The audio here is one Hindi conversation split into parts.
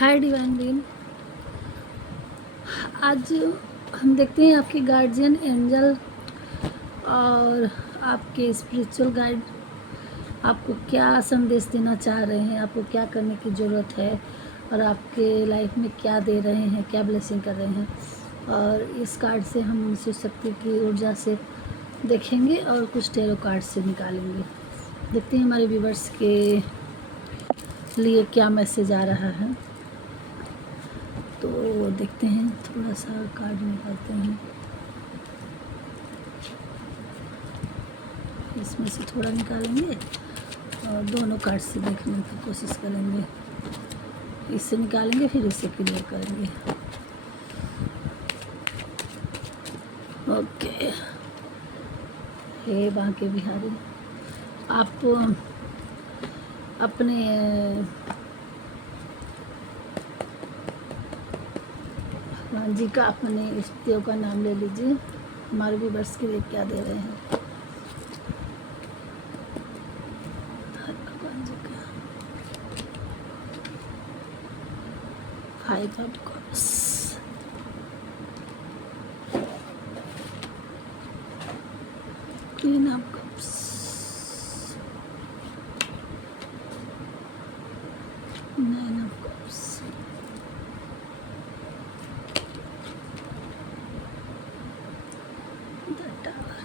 Hi divine been. आज हम देखते हैं आपके गार्जियन एंजल और आपके स्पिरिचुअल गाइड आपको क्या संदेश देना चाह रहे हैं, आपको क्या करने की ज़रूरत है और आपके लाइफ में क्या दे रहे हैं, क्या ब्लेसिंग कर रहे हैं। और इस कार्ड से हम शिव शक्ति की ऊर्जा से देखेंगे और कुछ टेरो कार्ड से निकालेंगे। देखते हैं हमारे व्यूवर्स के लिए क्या मैसेज आ रहा है। तो देखते हैं, थोड़ा सा कार्ड निकालते हैं, इसमें से थोड़ा निकालेंगे और दोनों कार्ड से देखने की कोशिश करेंगे। इससे निकालेंगे फिर इससे क्लियर करेंगे। ओके। हे बांके बिहारी, आप अपने भगवान जी का, अपने इष्ट देव का नाम ले लीजिए। हमारे भी वर्ष के लिए क्या दे रहे हैं भगवान जी का। 5 of cups, queen of cups, nine of cups, the tower,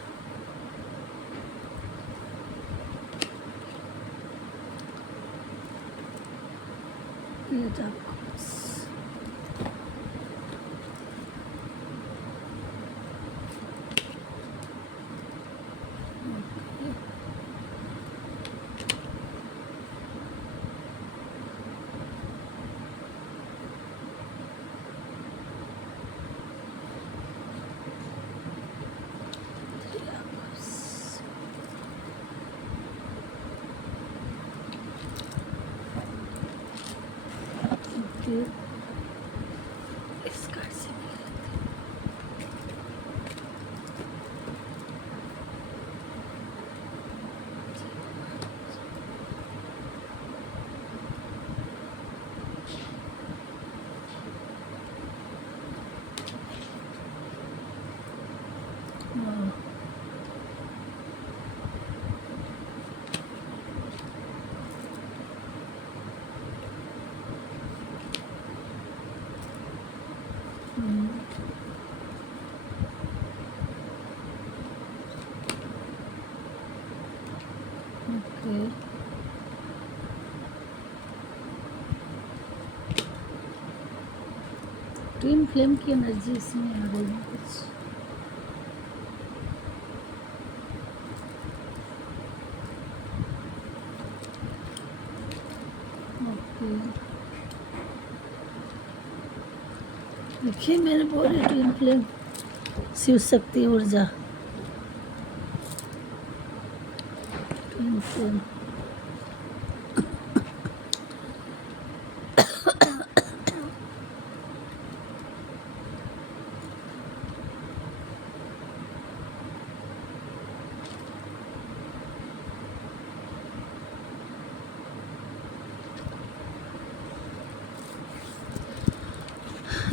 eight of cups, इस कार्ड से ओके। ट्विन फ्लेम की एनर्जी इसमें आ रही है कुछ। ओके, देखिए मैंने बोली ट्विन फ्लेम, शिव शक्ति ऊर्जा, ट्विन फ्लेम।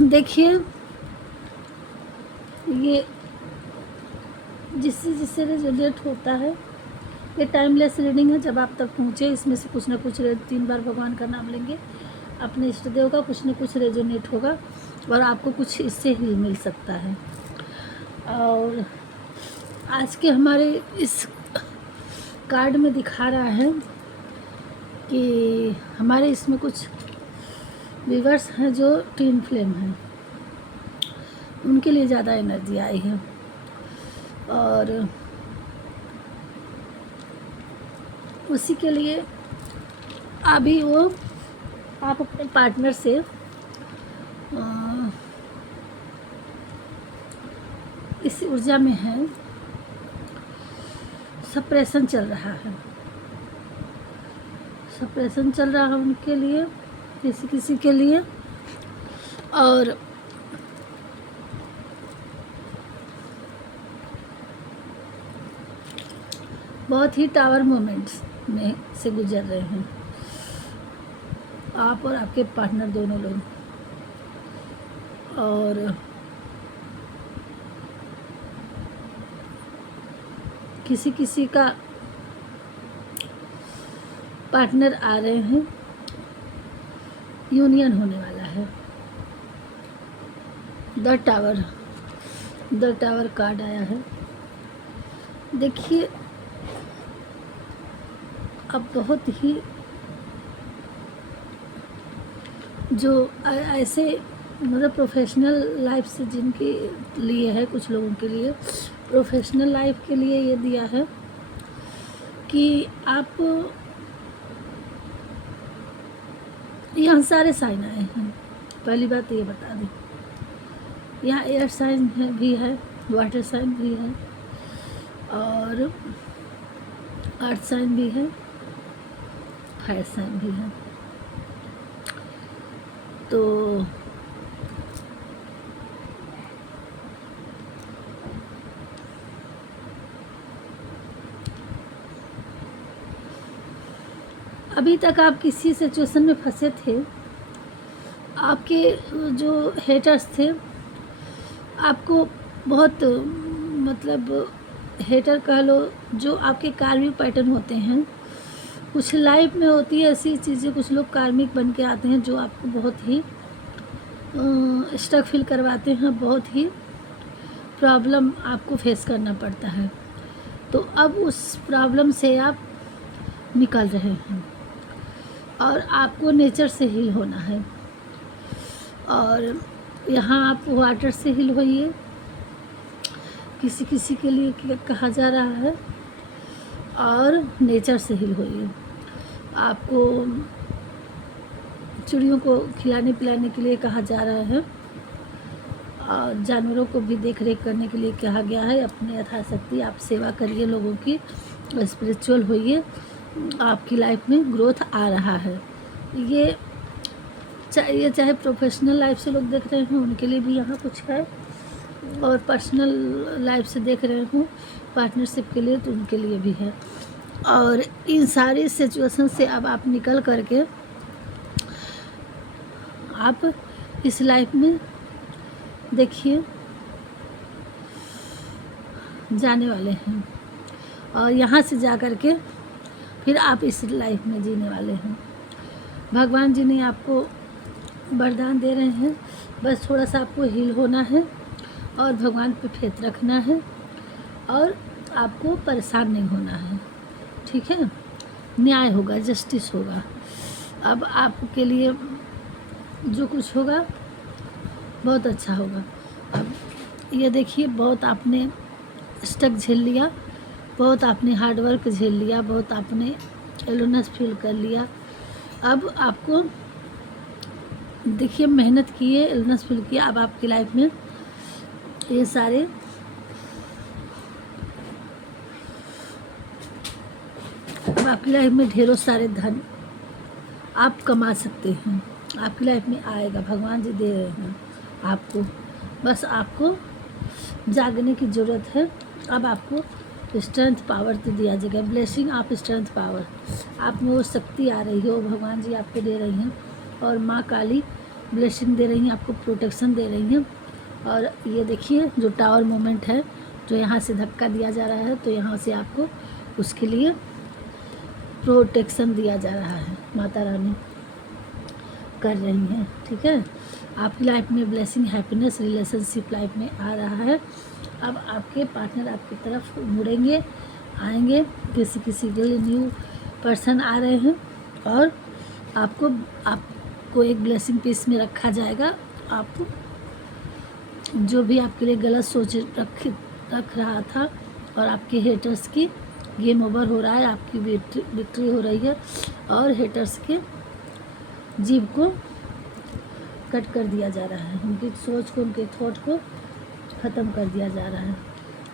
देखिए, ये जिससे जिससे रिजोनेट होता है, ये टाइमलेस रीडिंग है। जब आप तक पहुँचे, इसमें से कुछ ना कुछ 3 बार भगवान का नाम लेंगे, अपने इष्ट देव का, कुछ ना कुछ रेजोनेट होगा और आपको कुछ इससे ही मिल सकता है। और आज के हमारे इस कार्ड में दिखा रहा है कि हमारे इसमें कुछ व्यूअर्स हैं जो ट्विन फ्लेम हैं, उनके लिए ज़्यादा एनर्जी आई है। और उसी के लिए अभी वो आप अपने पार्टनर से इस ऊर्जा में हैं, सप्रेशन चल रहा है, सप्रेशन चल रहा है उनके लिए, किसी किसी के लिए। और बहुत ही टावर मोमेंट्स में से गुजर रहे हैं। आप और आपके पार्टनर दोनों लोग। और किसी किसी का पार्टनर आ रहे हैं, यूनियन होने वाला है। द टावर कार्ड आया है। देखिए अब बहुत ही जो ऐसे मतलब प्रोफेशनल लाइफ से जिनके लिए है, कुछ लोगों के लिए प्रोफेशनल लाइफ के लिए ये दिया है कि आप यहाँ सारे साइन आए हैं। पहली बात ये बता दें, यहाँ एयर साइन भी है, वाटर साइन भी है और अर्थ साइन भी है, फायर साइन भी है। तो अभी तक आप किसी सिचुएशन में फंसे थे, आपके जो हेटर्स थे आपको बहुत मतलब हेटर कह लो, जो आपके कार्मिक पैटर्न होते हैं। कुछ लाइफ में होती है ऐसी चीज़ें, कुछ लोग कार्मिक बन के आते हैं जो आपको बहुत ही स्टक फील करवाते हैं, बहुत ही प्रॉब्लम आपको फेस करना पड़ता है। तो अब उस प्रॉब्लम से आप निकल रहे हैं और आपको नेचर से हील होना है। और यहाँ आप वाटर से हील होइए, किसी किसी के लिए कहा जा रहा है, और नेचर से हील होइए। आपको चिड़ियों को खिलाने पिलाने के लिए कहा जा रहा है और जानवरों को भी देख रेख करने के लिए कहा गया है। अपने यथाशक्ति आप सेवा करिए लोगों की, स्पिरिचुअल होइए, आपकी लाइफ में ग्रोथ आ रहा है। ये चाहे प्रोफेशनल लाइफ से लोग देख रहे हैं उनके लिए भी यहाँ कुछ है, और पर्सनल लाइफ से देख रहे हूँ पार्टनरशिप के लिए तो उनके लिए भी है। और इन सारी सिचुएशन से अब आप निकल करके आप इस लाइफ में देखिए जाने वाले हैं, और यहाँ से जा कर के फिर आप इस लाइफ में जीने वाले हैं। भगवान जी ने आपको वरदान दे रहे हैं, बस थोड़ा सा आपको हील होना है और भगवान पे फेथ रखना है और आपको परेशान नहीं होना है, ठीक है। न्याय होगा, जस्टिस होगा। अब आपके लिए जो कुछ होगा बहुत अच्छा होगा। अब ये देखिए, बहुत आपने स्टक झेल लिया, बहुत आपने हार्ड वर्क झेल लिया, बहुत आपने एलोनेस फील कर लिया। अब आपको देखिए मेहनत किए, एलोनेस फील किया, अब आपकी लाइफ में ये सारे अब आपकी लाइफ में ढेरों सारे धन आप कमा सकते हैं, आपकी लाइफ में आएगा। भगवान जी दे रहे हैं आपको, बस आपको जागने की ज़रूरत है। अब आपको स्ट्रेंथ पावर तो दिया जाएगा, ब्लेसिंग आप स्ट्रेंथ पावर, आप में वो शक्ति आ रही है, वो भगवान जी आपको दे रही हैं। और माँ काली ब्लेसिंग दे रही हैं, आपको प्रोटेक्शन दे रही हैं। और ये देखिए जो टावर मोमेंट है, जो यहाँ से धक्का दिया जा रहा है, तो यहाँ से आपको उसके लिए प्रोटेक्शन दिया जा रहा है, माता रानी कर रही हैं, ठीक है। आपकी लाइफ में ब्लेसिंग, हैप्पीनेस, रिलेशनशिप लाइफ में आ रहा है। अब आपके पार्टनर आपकी तरफ मुड़ेंगे, आएंगे, किसी किसी के लिए न्यू पर्सन आ रहे हैं और आपको एक ब्लेसिंग पीस में रखा जाएगा। आपको जो भी आपके लिए गलत सोच रख रहा था और आपके हेटर्स की गेम ओवर हो रहा है, आपकी विक्ट्री हो रही है और हेटर्स के जीव को कट कर दिया जा रहा है, उनकी सोच को, उनके थॉट को ख़त्म कर दिया जा रहा है।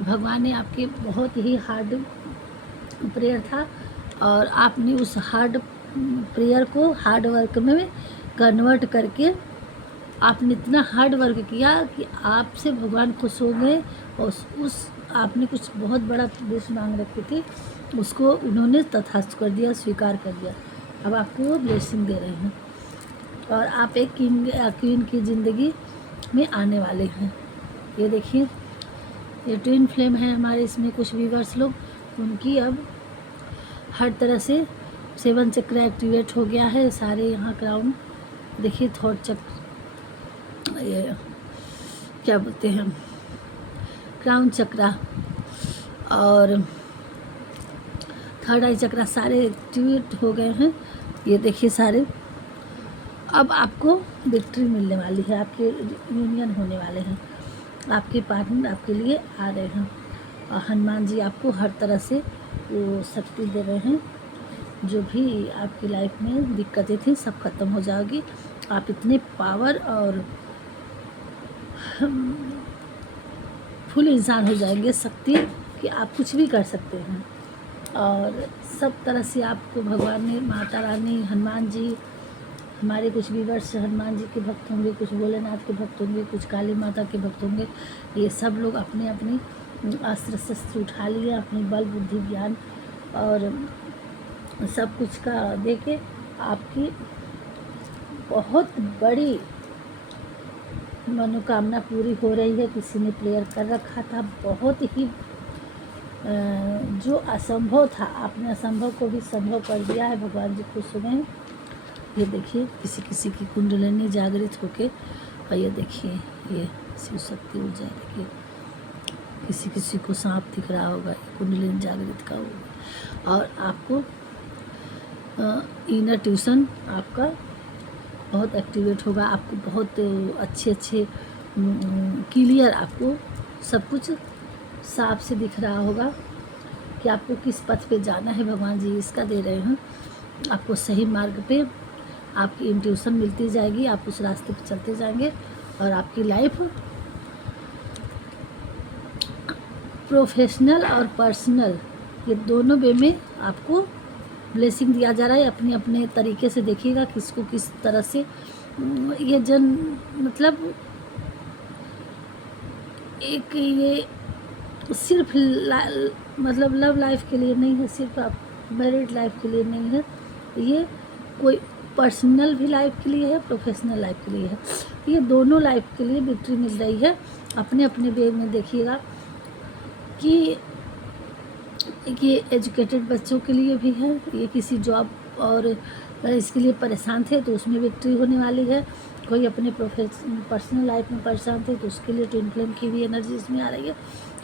भगवान ने आपके बहुत ही हार्ड प्रेयर था और आपने उस हार्ड प्रेयर को हार्ड वर्क में कन्वर्ट करके आपने इतना हार्ड वर्क किया कि आपसे भगवान खुश हो गए और उस आपने कुछ बहुत बड़ा विश मांग रखी थी, उसको उन्होंने तथास्तु कर दिया, स्वीकार कर दिया। अब आपको वो ब्लेसिंग दे रहे हैं। और आप एक किंग या क्वीन की ज़िंदगी में आने वाले हैं। ये देखिए, ये ट्विन फ्लेम है हमारे, इसमें कुछ व्यूअर्स लोग, उनकी अब हर तरह से 7 चक्र एक्टिवेट हो गया है सारे। यहाँ क्राउन देखिए, थॉट चक्र, ये क्या बोलते हैं, क्राउन चक्रा और थर्ड आई चक्रा सारे एक्टिवेट हो गए हैं। ये देखिए सारे, अब आपको विक्ट्री मिलने वाली है, आपके यूनियन होने वाले हैं, आपके पार्टनर आपके लिए आ रहे हैं और हनुमान जी आपको हर तरह से वो शक्ति दे रहे हैं। जो भी आपकी लाइफ में दिक्कतें थी सब खत्म हो जाएगी। आप इतने पावर और फुल इंसान हो जाएंगे शक्ति कि आप कुछ भी कर सकते हैं। और सब तरह से आपको भगवान ने, माता रानी, हनुमान जी, हमारे कुछ व्यूअर्स हनुमान जी के भक्त होंगे, कुछ भोलेनाथ के भक्त होंगे, कुछ काली माता के भक्त होंगे। ये सब लोग अपने अपने अस्त्र शस्त्र उठा लिए, अपनी बल बुद्धि ज्ञान और सब कुछ का देके आपकी बहुत बड़ी मनोकामना पूरी हो रही है। किसी ने प्रेयर कर रखा था, बहुत ही जो असंभव था, आपने असंभव को भी संभव कर दिया है। भगवान जी खुश हो गए हैं। ये देखिए, किसी किसी की कुंडलिनी जागृत होके, और ये देखिए ये शिव शक्ति ऊर्जा, देखिए किसी किसी को सांप दिख रहा होगा, कुंडलिनी जागृत का होगा। और आपको इनर ट्यूशन आपका बहुत एक्टिवेट होगा, आपको बहुत अच्छे अच्छे क्लियर आपको सब कुछ साफ से दिख रहा होगा कि आपको किस पथ पे जाना है। भगवान जी इसका दे रहे हैं, आपको सही मार्ग पे आपकी इंट्यूशन मिलती जाएगी, आप उस रास्ते पे चलते जाएंगे और आपकी लाइफ प्रोफेशनल और पर्सनल ये दोनों वे में आपको ब्लेसिंग दिया जा रहा है। अपने अपने तरीके से देखिएगा किसको किस तरह से ये मतलब एक ये सिर्फ मतलब लव लाइफ के लिए नहीं है, सिर्फ आप मैरिड लाइफ के लिए नहीं है, ये कोई पर्सनल भी लाइफ के लिए है, प्रोफेशनल लाइफ के लिए है। ये दोनों लाइफ के लिए विक्ट्री मिल रही है। अपने अपने वे में देखिएगा कि ये एजुकेटेड बच्चों के लिए भी है, ये किसी जॉब और इसके लिए परेशान थे तो उसमें विक्ट्री होने वाली है। कोई अपने पर्सनल लाइफ में परेशान थे तो उसके लिए ट्विन फ्लेम की भी एनर्जी इसमें आ रही है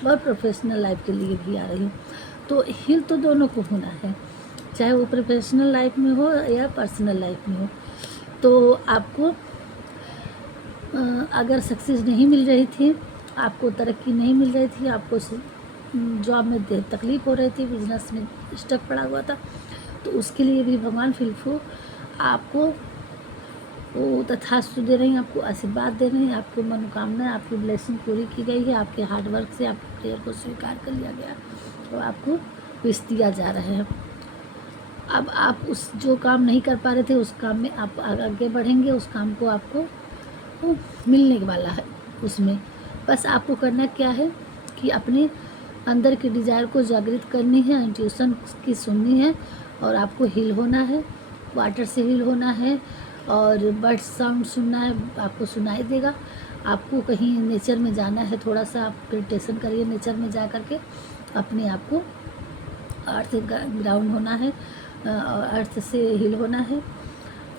और प्रोफेशनल लाइफ के लिए भी आ रही है। तो हील तो दोनों को होना है, चाहे वो प्रोफेशनल लाइफ में हो या पर्सनल लाइफ में हो। तो आपको अगर सक्सेस नहीं मिल रही थी, आपको तरक्की नहीं मिल रही थी, आपको जॉब में तकलीफ़ हो रही थी, बिजनेस में स्टक पड़ा हुआ था, तो उसके लिए भी भगवान फिलफू आपको वो तथास्तु दे रहे हैं, आपको आशीर्वाद दे रहे हैं, आपको मनोकामना, आपकी ब्लेसिंग पूरी की गई है। आपके हार्डवर्क से आपके प्रेयर को स्वीकार कर लिया गया तो आपको विश दिया जा रहा है। अब आप उस जो काम नहीं कर पा रहे थे उस काम में आप आगे बढ़ेंगे, उस काम को आपको वो मिलने वाला है। उसमें बस आपको करना क्या है कि अपने अंदर की डिज़ायर को जागृत करनी है, इंट्यूशन की सुननी है और आपको हील होना है, वाटर से हील होना है और बर्ड साउंड सुनना है, आपको सुनाई देगा। आपको कहीं नेचर में जाना है, थोड़ा सा आप मेडिटेशन करिए, नेचर में जा करके अपने आप को अर्थ ग्राउंड होना है, अर्थ से हील होना है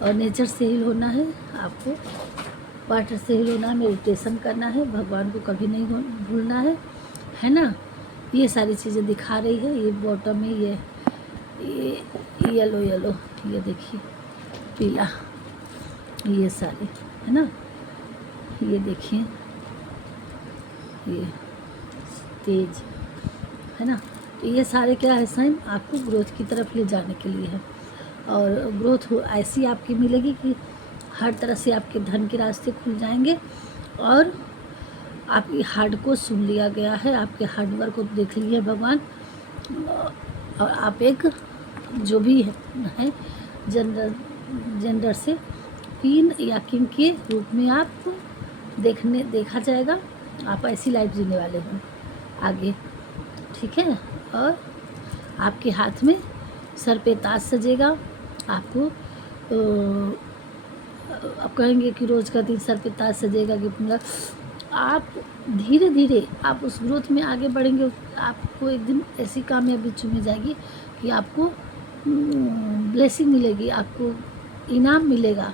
और नेचर से हील होना है, आपको वाटर से हील होना है, मेडिटेशन करना है, भगवान को कभी नहीं भूलना है ना। ये सारी चीज़ें दिखा रही है। ये बॉटम में ये येलो ये देखिए पीला, ये सारे है ना, ये देखिए ये तेज है ना। तो ये सारे क्या है साइन, आपको ग्रोथ की तरफ ले जाने के लिए है और ग्रोथ ऐसी आपकी मिलेगी कि हर तरह से आपके धन के रास्ते खुल जाएंगे और आपकी हार्ड को सुन लिया गया है, आपके हार्डवर्क को देख लिए भगवान और आप एक जो भी है जेंडर से क्वीन या किंग के रूप में आप देखा जाएगा। आप ऐसी लाइफ जीने वाले हैं आगे, ठीक है। और आपके हाथ में सर पे ताज सजेगा, आपको आप कहेंगे कि रोज़ का दिन सर पे ताज सजेगा कि मतलब आप धीरे धीरे आप उस ग्रोथ में आगे बढ़ेंगे। आपको एक दिन ऐसी कामयाबी चुमी जाएगी कि आपको ब्लेसिंग मिलेगी, आपको इनाम मिलेगा,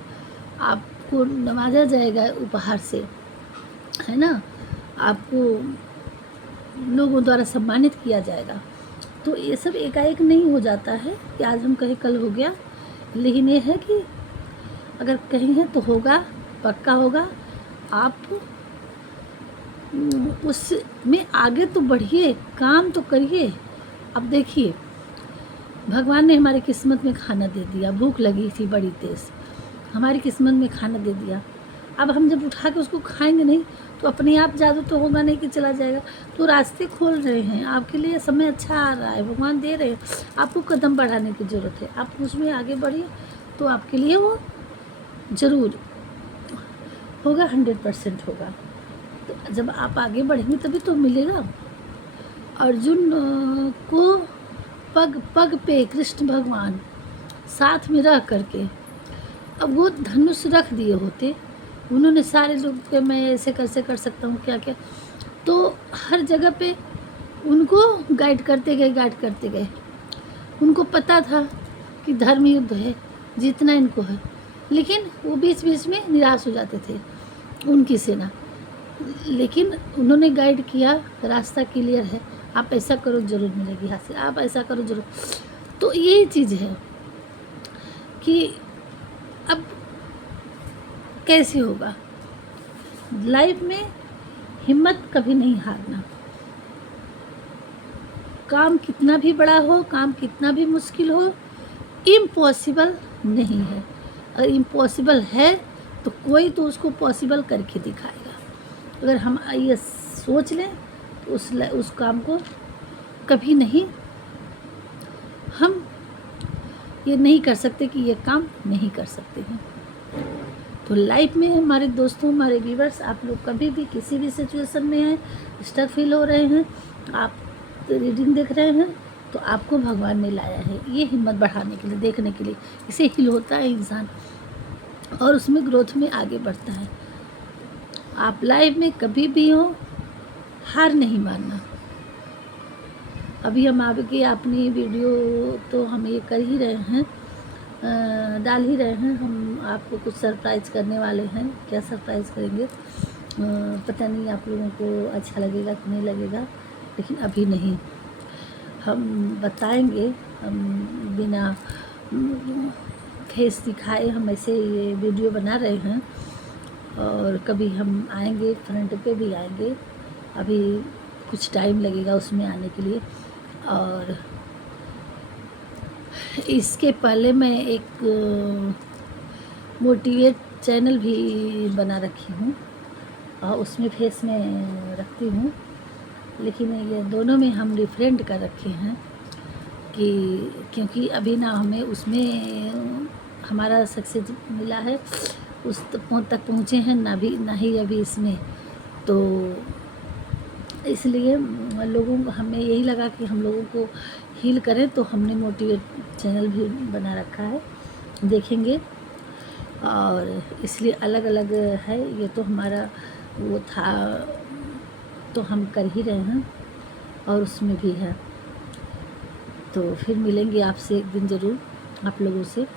आपको नवाजा जाएगा उपहार से, है ना, आपको लोगों द्वारा सम्मानित किया जाएगा। तो ये सब एकाएक नहीं हो जाता है कि आज हम कहें कल हो गया, लेकिन ये है कि अगर कहीं है तो होगा, पक्का होगा। आप उसमें आगे तो बढ़िए, काम तो करिए। अब देखिए, भगवान ने हमारी किस्मत में खाना दे दिया, भूख लगी थी बड़ी तेज़, हमारी किस्मत में खाना दे दिया। अब हम जब उठा के उसको खाएंगे नहीं तो अपने आप जादू तो होगा नहीं कि चला जाएगा। तो रास्ते खोल रहे हैं आपके लिए, समय अच्छा आ रहा है, भगवान दे रहे हैं, आपको कदम बढ़ाने की ज़रूरत है। आप उसमें आगे बढ़िए तो आपके लिए वो ज़रूर होगा, 100% होगा। तो जब आप आगे बढ़ेंगे तभी तो मिलेगा। अर्जुन को पग पग पे कृष्ण भगवान साथ में रह करके, अब वो धनुष रख दिए होते, उन्होंने सारे लोग के मैं ऐसे कैसे कर सकता हूँ क्या क्या, तो हर जगह पे उनको गाइड करते गए। उनको पता था कि धर्म युद्ध है, जीतना इनको है, लेकिन वो बीच बीच में निराश हो जाते थे उनकी सेना। लेकिन उन्होंने गाइड किया, रास्ता क्लियर है, आप ऐसा करो जरूर मिलेगी हासिल, आप ऐसा करो जरूर। तो ये चीज़ है कि अब कैसे होगा लाइफ में, हिम्मत कभी नहीं हारना। काम कितना भी बड़ा हो, काम कितना भी मुश्किल हो, इम्पॉसिबल नहीं है। अगर इम्पॉसिबल है तो कोई तो उसको पॉसिबल करके दिखाएगा। अगर हम ये सोच लें तो उस काम को कभी नहीं, हम ये नहीं कर सकते कि ये काम नहीं कर सकते हैं। तो लाइफ में हमारे दोस्तों, हमारे व्यूअर्स, आप लोग कभी भी किसी भी सिचुएशन में हैं, स्टक फील हो रहे हैं, आप रीडिंग देख रहे हैं, तो आपको भगवान ने लाया है ये हिम्मत बढ़ाने के लिए, देखने के लिए। इसे हील होता है इंसान और उसमें ग्रोथ में आगे बढ़ता है। आप लाइफ में कभी भी हो, हार नहीं मानना। अभी हम आपकी अपनी वीडियो तो हम ये कर ही रहे हैं, डाल ही रहे हैं। हम आपको कुछ सरप्राइज़ करने वाले हैं। क्या सरप्राइज़ करेंगे पता नहीं, आप लोगों को अच्छा लगेगा कि नहीं लगेगा, लेकिन अभी नहीं, हम बताएंगे। हम बिना फेस दिखाए हम ऐसे ये वीडियो बना रहे हैं, और कभी हम आएंगे, फ्रंट पे भी आएंगे। अभी कुछ टाइम लगेगा उसमें आने के लिए। और इसके पहले मैं एक मोटिवेट चैनल भी बना रखी हूँ, और उसमें फेस में रखती हूँ, लेकिन ये दोनों में हम डिफरेंट कर रखे हैं कि क्योंकि अभी ना हमें उसमें हमारा सक्सेस मिला है, उस तक पहुँचे हैं ना ही अभी इसमें। तो इसलिए लोगों को, हमें यही लगा कि हम लोगों को हील करें, तो हमने मोटिवेट चैनल भी बना रखा है, देखेंगे। और इसलिए अलग अलग है, ये तो हमारा वो था तो हम कर ही रहे हैं, और उसमें भी है। तो फिर मिलेंगे आपसे एक दिन ज़रूर, आप लोगों से,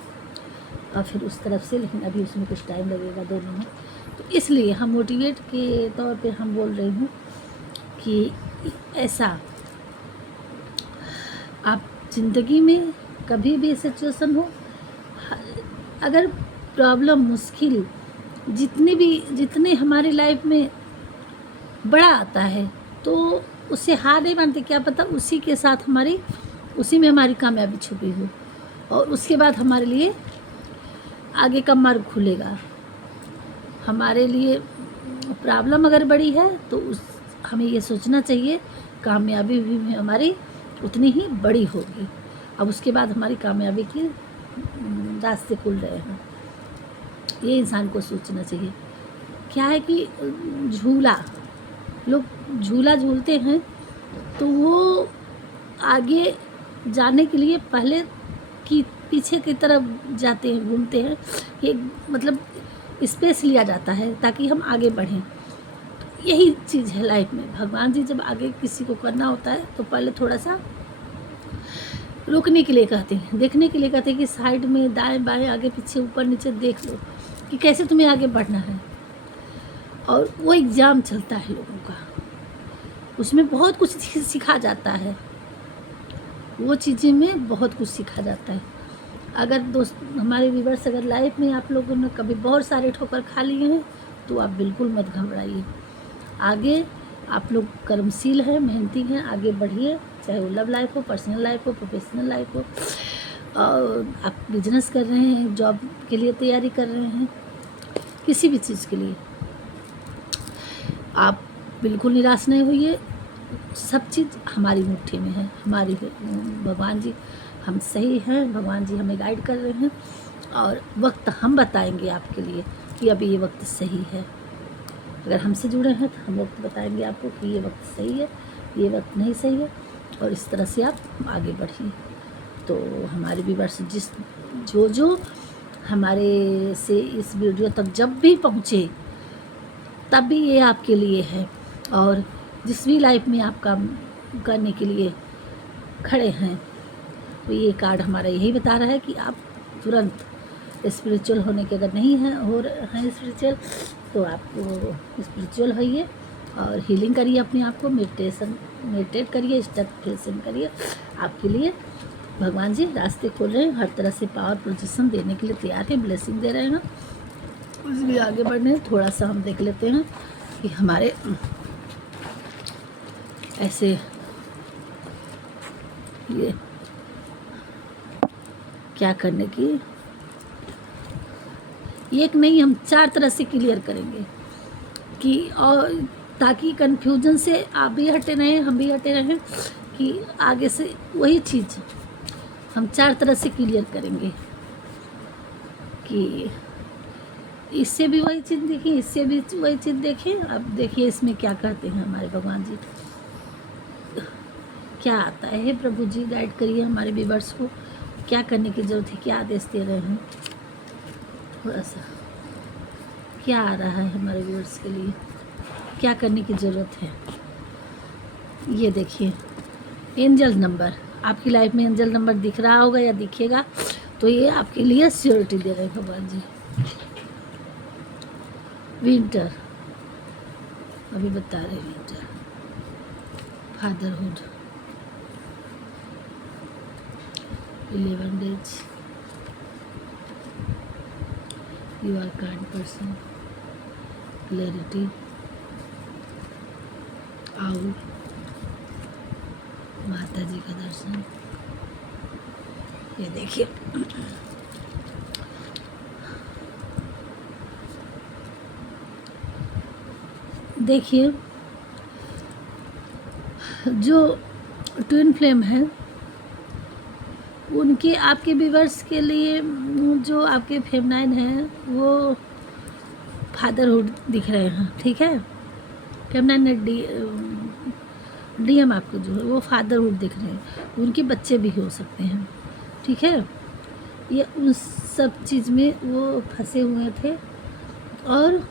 और फिर उस तरफ से, लेकिन अभी उसमें कुछ टाइम लगेगा दोनों में। तो इसलिए हम मोटिवेट के तौर पे हम बोल रहे हैं कि ऐसा आप ज़िंदगी में कभी भी सिचुएशन हो, अगर प्रॉब्लम, मुश्किल जितने हमारी लाइफ में बड़ा आता है, तो उससे हार नहीं मानते। क्या पता उसी के साथ उसी में हमारी कामयाबी छुपी हो, और उसके बाद हमारे लिए आगे का मार्ग खुलेगा। हमारे लिए प्रॉब्लम अगर बड़ी है तो हमें ये सोचना चाहिए कामयाबी भी हमारी उतनी ही बड़ी होगी। अब उसके बाद हमारी कामयाबी के रास्ते खुल रहे हैं, ये इंसान को सोचना चाहिए। क्या है कि लोग झूला झूलते हैं तो वो आगे जाने के लिए पहले की पीछे की तरफ जाते हैं, घूमते हैं। ये मतलब स्पेस लिया जाता है ताकि हम आगे बढ़ें। यही चीज़ है लाइफ में। भगवान जी जब आगे किसी को करना होता है तो पहले थोड़ा सा रुकने के लिए कहते हैं, देखने के लिए कहते हैं कि साइड में, दाएं बाएं, आगे पीछे, ऊपर नीचे देख लो कि कैसे तुम्हें आगे बढ़ना है। और वो एग्ज़ाम चलता है लोगों का, उसमें बहुत कुछ सिखा जाता है, वो चीज़ें में बहुत कुछ सीखा जाता है। अगर दोस्त हमारे व्यूअर्स, अगर लाइफ में आप लोगों ने कभी बहुत सारे ठोकर खा लिए हैं तो आप बिल्कुल मत घबराइए। आगे आप लोग कर्मशील हैं, मेहनती हैं, आगे बढ़िए, चाहे वो लव लाइफ हो, पर्सनल लाइफ हो, प्रोफेशनल लाइफ हो, और आप बिजनेस कर रहे हैं, जॉब के लिए तैयारी कर रहे हैं, किसी भी चीज़ के लिए आप बिल्कुल निराश नहीं होइए। सब चीज़ हमारी मुट्ठी में है, हमारी भगवान जी हम सही हैं, भगवान जी हमें गाइड कर रहे हैं, और वक्त हम बताएंगे आपके लिए कि अभी ये वक्त सही है। अगर हमसे जुड़े हैं तो हम वक्त बताएंगे आपको कि ये वक्त सही है, ये वक्त नहीं सही है, और इस तरह से आप आगे बढ़िए। तो हमारे व्यूअर्स जो हमारे से इस वीडियो तक जब भी पहुँचे तब भी ये आपके लिए है, और जिस भी लाइफ में आप काम करने के लिए खड़े हैं तो ये कार्ड हमारा यही बता रहा है कि आप तुरंत स्पिरिचुअल होने के, अगर नहीं हैं हैं स्पिरिचुअल, तो आप स्पिरिचुअल होइए और हीलिंग करिए अपने आप को, मेडिटेट करिए, स्टेप करिए। आपके लिए भगवान जी रास्ते खोल रहे हैं, हर तरह से पावर पोजीशन देने के लिए तैयार हैं, ब्लेसिंग दे रहे हैं। कुछ भी आगे बढ़ने हैं। थोड़ा सा हम देख लेते हैं कि हमारे ऐसे ये क्या करने की, एक नहीं हम 4 तरह से क्लियर करेंगे कि, और ताकि कन्फ्यूजन से आप भी हटे रहें, हम भी हटे रहें, कि आगे से वही चीज़ हम 4 तरह से क्लियर करेंगे कि इससे भी वही चीज़ देखिए, इससे भी वही चीज़ देखिए। अब देखिए इसमें क्या करते हैं हमारे भगवान जी, क्या आता है। हे प्रभु जी गाइड करिए हमारे व्यूअर्स को, क्या करने की ज़रूरत है, क्या आदेश दे रहे हैं, थोड़ा सा क्या आ रहा है हमारे व्यूअर्स के लिए, क्या करने की ज़रूरत है। ये देखिए एंजल नंबर, आपकी लाइफ में एंजल नंबर दिख रहा होगा या दिखेगा, तो ये आपके लिए श्योरिटी दे रहे हैं भगवान जी। विंटर, अभी बता रहे winter, fatherhood, 11 days, you are kind person, clarity, owl, माता जी का दर्शन। ये देखिए देखिए जो ट्विन फ्लेम है उनके, आपके व्यूअर्स के लिए, जो आपके फेमनाइन हैं वो फादरहुड दिख रहे हैं, ठीक है। फेमनाइन डीएम आपको जो है वो फादरहुड दिख रहे हैं, उनके बच्चे भी हो सकते हैं, ठीक है। ये उन सब चीज़ में वो फंसे हुए थे और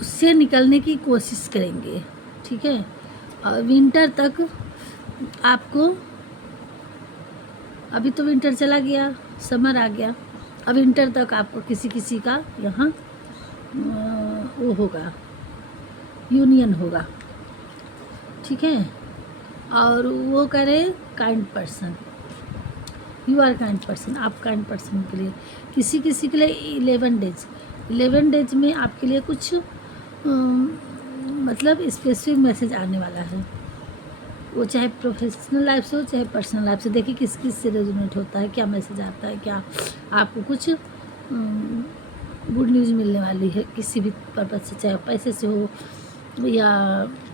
उससे निकलने की कोशिश करेंगे, ठीक है। और विंटर तक आपको, अभी तो विंटर चला गया, समर आ गया, अब विंटर तक आपको किसी किसी का यहाँ वो होगा, यूनियन होगा, ठीक है। और वो करे kind person, you are kind person, आप काइंड पर्सन के लिए, किसी किसी के लिए 11 डेज में आपके लिए कुछ मतलब स्पेसिफिक मैसेज आने वाला है, वो चाहे प्रोफेशनल लाइफ से हो चाहे पर्सनल लाइफ से। देखिए किस किस से रेजोनेट होता है, क्या मैसेज आता है, क्या आपको कुछ गुड न्यूज़ मिलने वाली है किसी भी पर्पज से, चाहे पैसे से हो या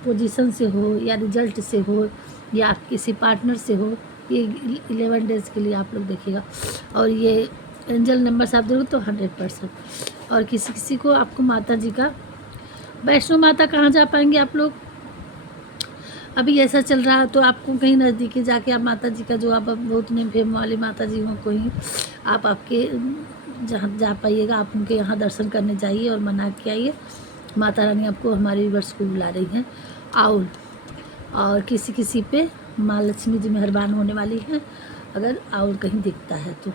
पोजीशन से हो या रिजल्ट से हो या आप किसी पार्टनर से हो। ये 11 डेज़ के लिए आप लोग देखिएगा। और ये एंजल नंबर्स आप देखो तो 100%। और किसी किसी को आपको माता जी का, वैष्णो माता कहाँ जा पाएंगे आप लोग, अभी ऐसा चल रहा है तो आपको कहीं नज़दीकी जाके आप माता जी का, जो आप बहुत नेम फेम वाली माता जी हो, कोई आप आपके जहाँ जा पाइएगा आप उनके यहाँ दर्शन करने जाइए और मना के आइए। माता रानी आपको हमारे व्यूअर्स को बुला रही हैं। आउल और किसी किसी पे माँ लक्ष्मी जी मेहरबान होने वाली हैं अगर आउल कहीं दिखता है तो।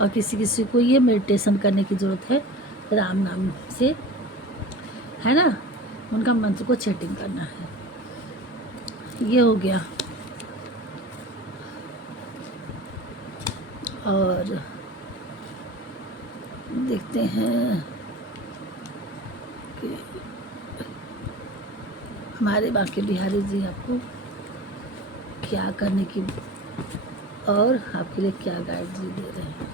और किसी किसी को ये मेडिटेशन करने की ज़रूरत है राम नाम से, है ना, उनका मंत्र को चैटिंग करना है। ये हो गया। और देखते हैं कि हमारे बाकी बिहारी जी आपको क्या करने की और आपके लिए क्या गाइड जी दे रहे हैं।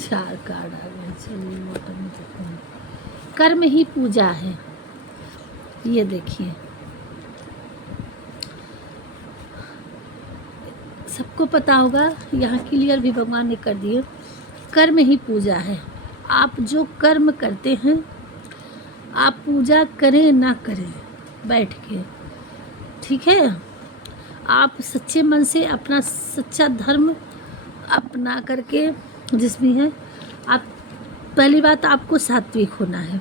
चार कार्ड आ गए, चलिए बॉटम में देखते हैं। कर्म ही पूजा है, ये देखिए सबको पता होगा, यहाँ क्लियर भी भगवान ने कर दिए। कर्म ही पूजा है। आप जो कर्म करते हैं, आप पूजा करें ना करें बैठ के, ठीक है, आप सच्चे मन से अपना सच्चा धर्म अपना करके जिस भी है, आप पहली बात आपको सात्विक होना है,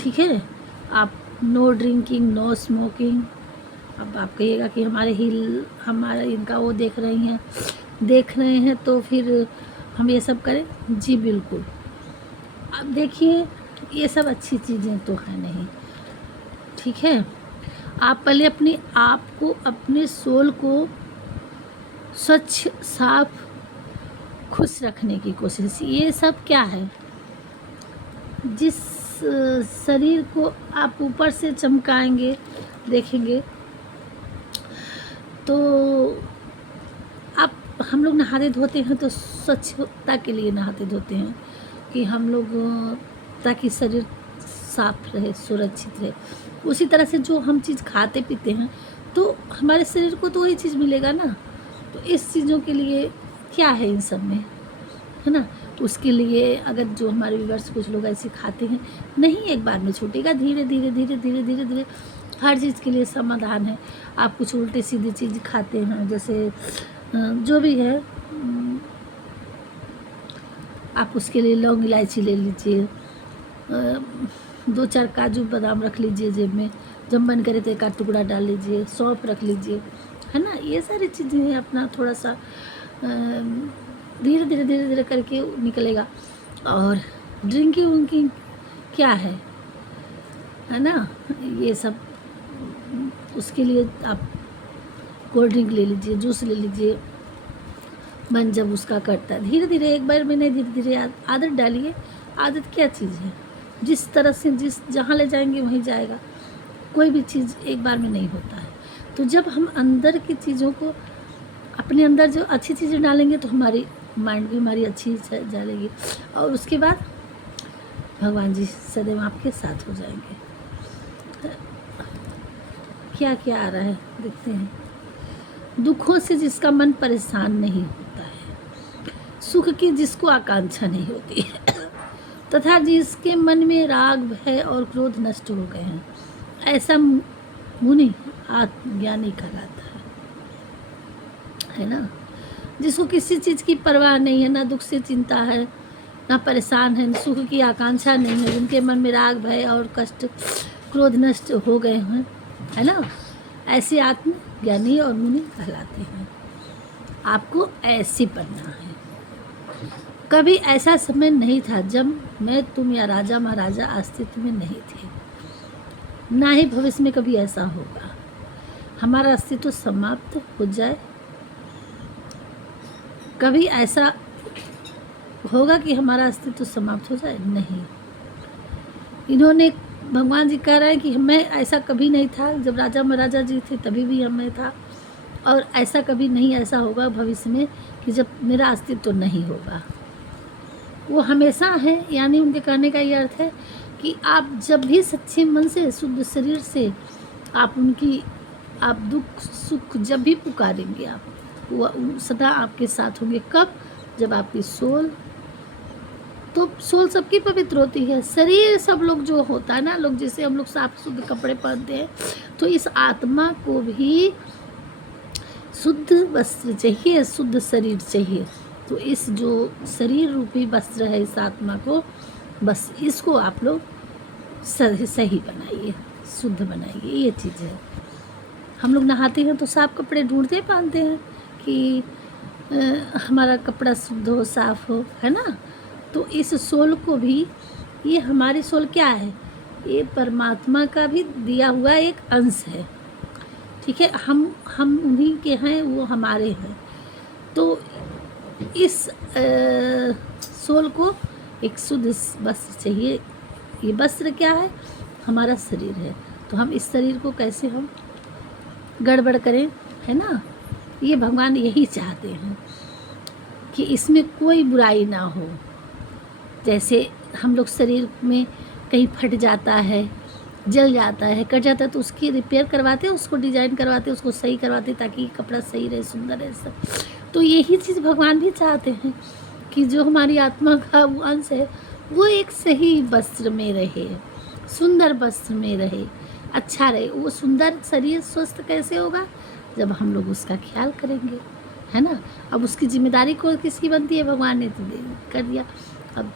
ठीक है। आप नो ड्रिंकिंग, नो स्मोकिंग। अब आप कहिएगा कि हमारा इनका वो देख रहे हैं तो फिर हम ये सब करें। जी बिल्कुल। अब देखिए ये सब अच्छी चीज़ें तो है नहीं, ठीक है। आप पहले अपने आप को, अपने सोल को स्वच्छ साफ खुश रखने की कोशिश। ये सब क्या है, जिस शरीर को आप ऊपर से चमकाएंगे देखेंगे तो आप, हम लोग नहाते धोते हैं तो स्वच्छता के लिए नहाते धोते हैं कि हम लोग ताकि शरीर साफ रहे, सुरक्षित रहे। उसी तरह से जो हम चीज़ खाते पीते हैं तो हमारे शरीर को तो वही चीज़ मिलेगा ना। तो इस चीज़ों के लिए क्या है इन सब में, है ना। उसके लिए अगर जो हमारे व्यूअर्स कुछ लोग ऐसे खाते हैं, नहीं एक बार में छूटेगा, धीरे धीरे धीरे धीरे धीरे धीरे हर चीज़ के लिए समाधान है। आप कुछ उल्टी सीधी चीज़ खाते हैं, जैसे जो भी है, आप उसके लिए लौंग इलायची ले लीजिए, 2-4 काजू बादाम रख लीजिए जेब में, जब मन करे तो एक आध टुकड़ा डाल लीजिए, सौंफ रख लीजिए, है ना। ये सारी चीज़ें अपना थोड़ा सा धीरे धीरे धीरे धीरे करके निकलेगा। और ड्रिंकिंग विंकिंग क्या है ना, ये सब उसके लिए आप कोल्ड ड्रिंक ले लीजिए, जूस ले लीजिए, मन जब उसका करता है। धीरे धीरे, एक बार में नहीं, धीरे धीरे आदत डालिए। आदत क्या चीज़ है, जिस तरह से जहाँ ले जाएंगे वहीं जाएगा। कोई भी चीज़ एक बार में नहीं होता है। तो जब हम अंदर की चीज़ों को, अपने अंदर जो अच्छी चीज़ें डालेंगे तो हमारी माइंड भी हमारी अच्छी डालेगी, और उसके बाद भगवान जी सदैव आपके साथ हो जाएंगे। क्या क्या आ रहा है देखते हैं। दुखों से जिसका मन परेशान नहीं होता है, सुख की जिसको आकांक्षा नहीं होती है, तथा जिसके मन में राग, भय और क्रोध नष्ट हो गए हैं, ऐसा मुनि आत्मज्ञानी कहलाता है ना। जिसको किसी चीज़ की परवाह नहीं है, ना दुख से चिंता है, ना परेशान है, सुख की आकांक्षा नहीं है, जिनके मन में राग, भय और कष्ट, क्रोध नष्ट हो गए हैं, है ना, ऐसे आत्मज्ञानी और मुनि कहलाते हैं। आपको ऐसे बनना है। कभी ऐसा समय नहीं था जब मैं, तुम या राजा महाराजा अस्तित्व में नहीं थे, ना ही भविष्य में कभी ऐसा होगा। हमारा अस्तित्व समाप्त हो जाए, कभी ऐसा होगा कि हमारा अस्तित्व समाप्त हो जाए? नहीं। इन्होंने, भगवान जी कह रहे हैं कि मैं ऐसा कभी नहीं था, जब राजा महाराजा जी थे तभी भी मैं था, और ऐसा कभी नहीं ऐसा होगा भविष्य में कि जब मेरा अस्तित्व नहीं होगा। वो हमेशा है, यानी उनके कहने का ये अर्थ है कि आप जब भी सच्चे मन से, शुद्ध शरीर से आप दुख सुख जब भी पुकारेंगे, आप वो सदा आपके साथ होंगे। कब? जब आपकी सोल तो सोल सबकी पवित्र होती है। शरीर सब लोग जो होता है ना, लोग जैसे हम लोग साफ शुद्ध कपड़े पहनते हैं, तो इस आत्मा को भी शुद्ध वस्त्र चाहिए, शुद्ध शरीर चाहिए। तो इस जो शरीर रूपी वस्त्र है इस आत्मा को, बस इसको आप लोग सही बनाइए, शुद्ध बनाइए। ये चीज़ है। हम लोग नहाते हैं तो साफ कपड़े ढूंढते पहनते हैं कि हमारा कपड़ा शुद्ध हो, साफ हो, है ना। तो इस सोल को भी, ये हमारी सोल क्या है, ये परमात्मा का भी दिया हुआ एक अंश है, ठीक है। हम उन्हीं के हैं, वो हमारे हैं। तो इस सोल को एक शुद्ध वस्त्र चाहिए। ये वस्त्र क्या है, हमारा शरीर है। तो हम इस शरीर को कैसे हम गड़बड़ करें, है ना। ये भगवान यही चाहते हैं कि इसमें कोई बुराई ना हो। जैसे हम लोग शरीर में कहीं फट जाता है, जल जाता है, कट जाता है, तो उसकी रिपेयर करवाते हैं, उसको डिजाइन करवाते हैं, उसको सही करवाते हैं, ताकि कपड़ा सही रहे, सुंदर रहे सब। तो यही चीज़ भगवान भी चाहते हैं कि जो हमारी आत्मा का वो अंश है, वो एक सही वस्त्र में रहे, सुंदर वस्त्र में रहे, अच्छा रहे। वो सुंदर शरीर स्वस्थ कैसे होगा, जब हम लोग उसका ख्याल करेंगे, है ना। अब उसकी जिम्मेदारी को किसकी बनती है, भगवान ने तो कर दिया, अब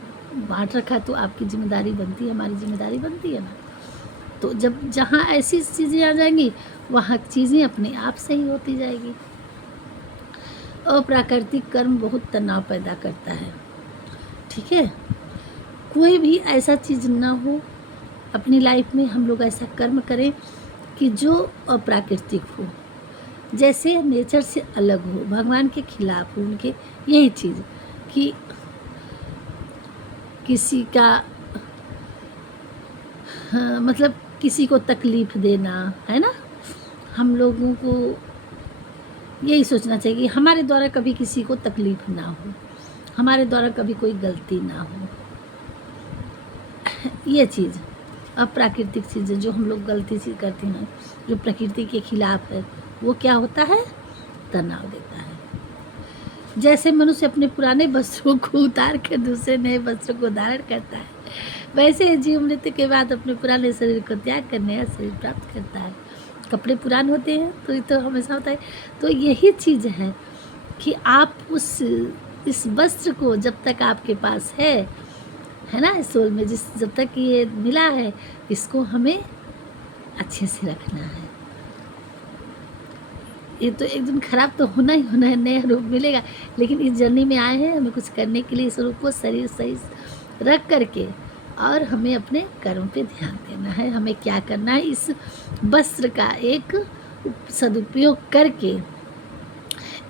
बांट रखा, तो आपकी जिम्मेदारी बनती है, हमारी जिम्मेदारी बनती है ना। तो जब जहाँ ऐसी चीज़ें आ जाएंगी, वहाँ चीज़ें अपने आप सही होती जाएगी। अप्राकृतिक कर्म बहुत तनाव पैदा करता है, ठीक है। कोई भी ऐसा चीज़ ना हो अपनी लाइफ में, हम लोग ऐसा कर्म करें कि जो अप्राकृतिक हो, जैसे नेचर से अलग हो, भगवान के खिलाफ हो, उनके यही चीज़ कि किसी का हाँ, मतलब किसी को तकलीफ़ देना, है ना। हम लोगों को यही सोचना चाहिए कि हमारे द्वारा कभी किसी को तकलीफ़ ना हो, हमारे द्वारा कभी कोई गलती ना हो। ये चीज़ अप्राकृतिक चीज़ें जो हम लोग गलती से करते हैं, जो प्रकृति के खिलाफ है, वो क्या होता है, तनाव देता है। जैसे मनुष्य अपने पुराने वस्त्रों को उतार कर दूसरे नए वस्त्रों को धारण करता है, वैसे ही जीव मृत्यु के बाद अपने पुराने शरीर को त्याग कर नया शरीर प्राप्त करता है। कपड़े पुराने होते हैं तो ये तो हमेशा होता है। तो यही चीज़ है कि आप इस वस्त्र को जब तक आपके पास है ना, इस सोल में जब तक ये मिला है, इसको हमें अच्छे से रखना है। ये तो एक दिन खराब तो होना ही होना है, नया रूप मिलेगा, लेकिन इस जर्नी में आए हैं हमें कुछ करने के लिए। इस रूप को शरीर सही रख करके और हमें अपने कर्म पे ध्यान देना है। हमें क्या करना है, इस वस्त्र का एक सदुपयोग करके,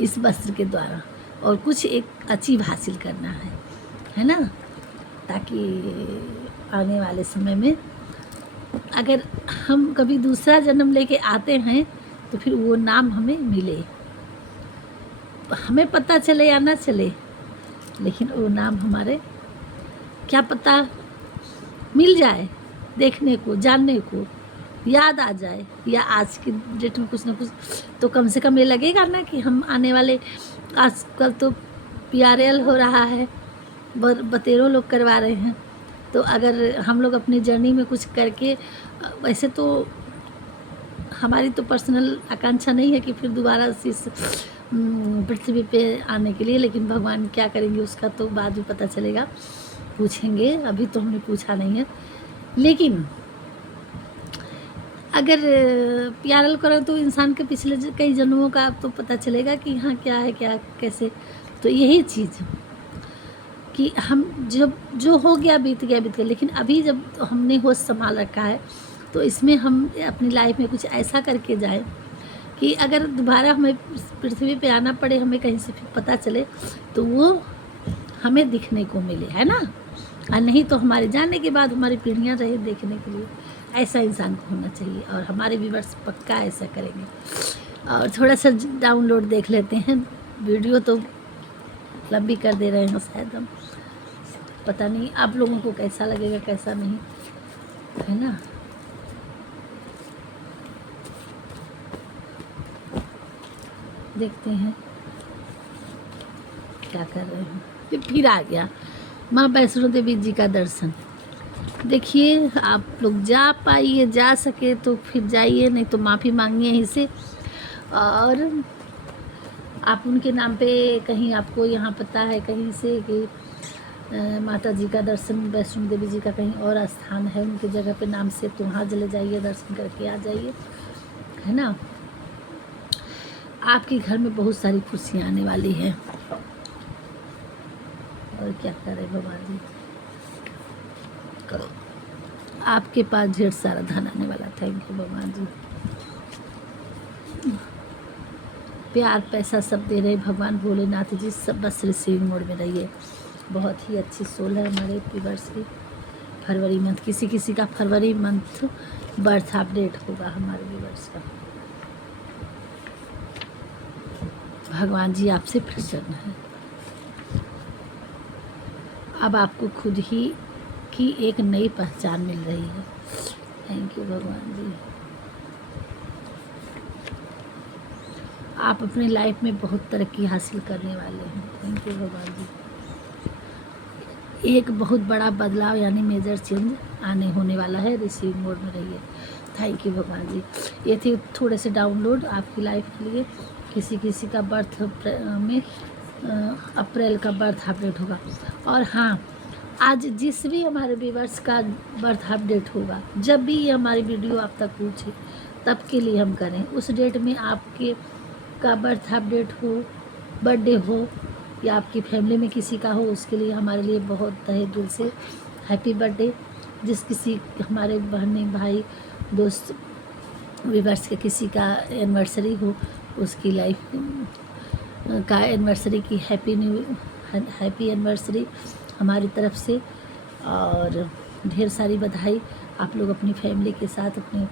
इस वस्त्र के द्वारा और कुछ एक अचीव हासिल करना है ना, ताकि आने वाले समय में अगर हम कभी दूसरा जन्म लेके आते हैं तो फिर वो नाम हमें मिले, हमें पता चले या ना चले, लेकिन वो नाम हमारे क्या पता मिल जाए, देखने को, जानने को, याद आ जाए, या आज की डेट में कुछ ना कुछ तो कम से कम ये लगेगा ना कि हम आने वाले, आजकल तो PRL हो रहा है, बतेरों लोग करवा रहे हैं। तो अगर हम लोग अपनी जर्नी में कुछ करके, वैसे तो हमारी तो पर्सनल आकांक्षा नहीं है कि फिर दोबारा इस पृथ्वी पे आने के लिए, लेकिन भगवान क्या करेंगे उसका तो बाद में पता चलेगा, पूछेंगे, अभी तो हमने पूछा नहीं है। लेकिन अगर PRL करें तो इंसान के पिछले कई जन्मों का तो पता चलेगा कि हाँ क्या है, क्या कैसे। तो यही चीज़ कि हम जब जो हो गया बीत गया, लेकिन अभी जब हमने होश संभाल रखा है, तो इसमें हम अपनी लाइफ में कुछ ऐसा करके जाएं कि अगर दोबारा हमें पृथ्वी पे आना पड़े, हमें कहीं से फिर पता चले, तो वो हमें दिखने को मिले, है ना। और नहीं तो हमारे जाने के बाद हमारी पीढ़ियाँ रहे देखने के लिए। ऐसा इंसान को होना चाहिए, और हमारे व्यूअर्स पक्का ऐसा करेंगे। और थोड़ा सा डाउनलोड देख लेते हैं, वीडियो तो लंबी कर दे रहे हैं शायद हम, पता नहीं आप लोगों को कैसा लगेगा कैसा नहीं, है ना। देखते हैं क्या कर रहे हैं। फिर आ गया, माँ वैष्णो देवी जी का दर्शन। देखिए आप लोग जा पाइए, जा सके तो फिर जाइए, नहीं तो माफ़ी मांगिए यहीं से। और आप उनके नाम पे कहीं आपको यहाँ पता है कहीं से कि माता जी का दर्शन, वैष्णो देवी जी का कहीं और स्थान है उनकी जगह पे नाम से, तो वहाँ चले जाइए, दर्शन करके आ जाइए, है ना। आपके घर में बहुत सारी खुशियाँ आने वाली हैं। और क्या करें भगवान जी, आपके पास ढेर सारा धन आने वाला। थैंक यू भगवान जी। प्यार पैसा सब दे रहे भगवान भोलेनाथ जी, सब बस रिसीविंग मोड में रहिए। बहुत ही अच्छी सोल है हमारे व्यूअर्स की। फरवरी मंथ, किसी किसी का फरवरी मंथ बर्थ अपडेट होगा हमारे व्यूअर्स का। भगवान जी आपसे प्रसन्न है। अब आपको खुद ही की एक नई पहचान मिल रही है। थैंक यू भगवान जी। आप अपनी लाइफ में बहुत तरक्की हासिल करने वाले हैं। थैंक यू भगवान जी। एक बहुत बड़ा बदलाव यानी मेजर चेंज आने होने वाला है। रिसीव मोड में रहिए। थैंक यू भगवान जी। ये थे थोड़े से डाउनलोड आपकी लाइफ के लिए। किसी किसी का बर्थ में अप्रैल का बर्थ अपडेट होगा। और हाँ, आज जिस भी हमारे व्यूअर्स का बर्थ अपडेट होगा, जब भी ये हमारी वीडियो आप तक पहुँचे, तब के लिए हम करें। उस डेट में आपके का बर्थ अपडेट हो, बर्थडे हो, या आपकी फैमिली में किसी का हो, उसके लिए हमारे लिए बहुत तहे दिल से हैप्पी बर्थडे। जिस किसी हमारे बहन भाई दोस्त व्यूअर्स के किसी का एनिवर्सरी हो, उसकी लाइफ का एनिवर्सरी की हैप्पी एनिवर्सरी हमारी तरफ से। और ढेर सारी बधाई। आप लोग अपनी फैमिली के साथ अपने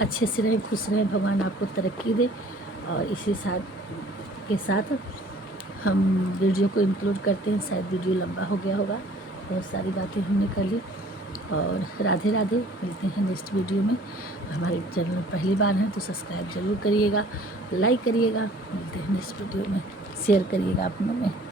अच्छे से रहें, खुश रहें, भगवान आपको तरक्की दे। और इसी के साथ हम वीडियो को इंक्लूड करते हैं। शायद वीडियो लंबा हो गया होगा, बहुत सारी बातें हमने कर ली। और राधे राधे। मिलते हैं नेक्स्ट वीडियो में। हमारे चैनल में पहली बार हैं तो सब्सक्राइब ज़रूर करिएगा, लाइक करिएगा। मिलते हैं नेक्स्ट वीडियो में, शेयर करिएगा अपनों में।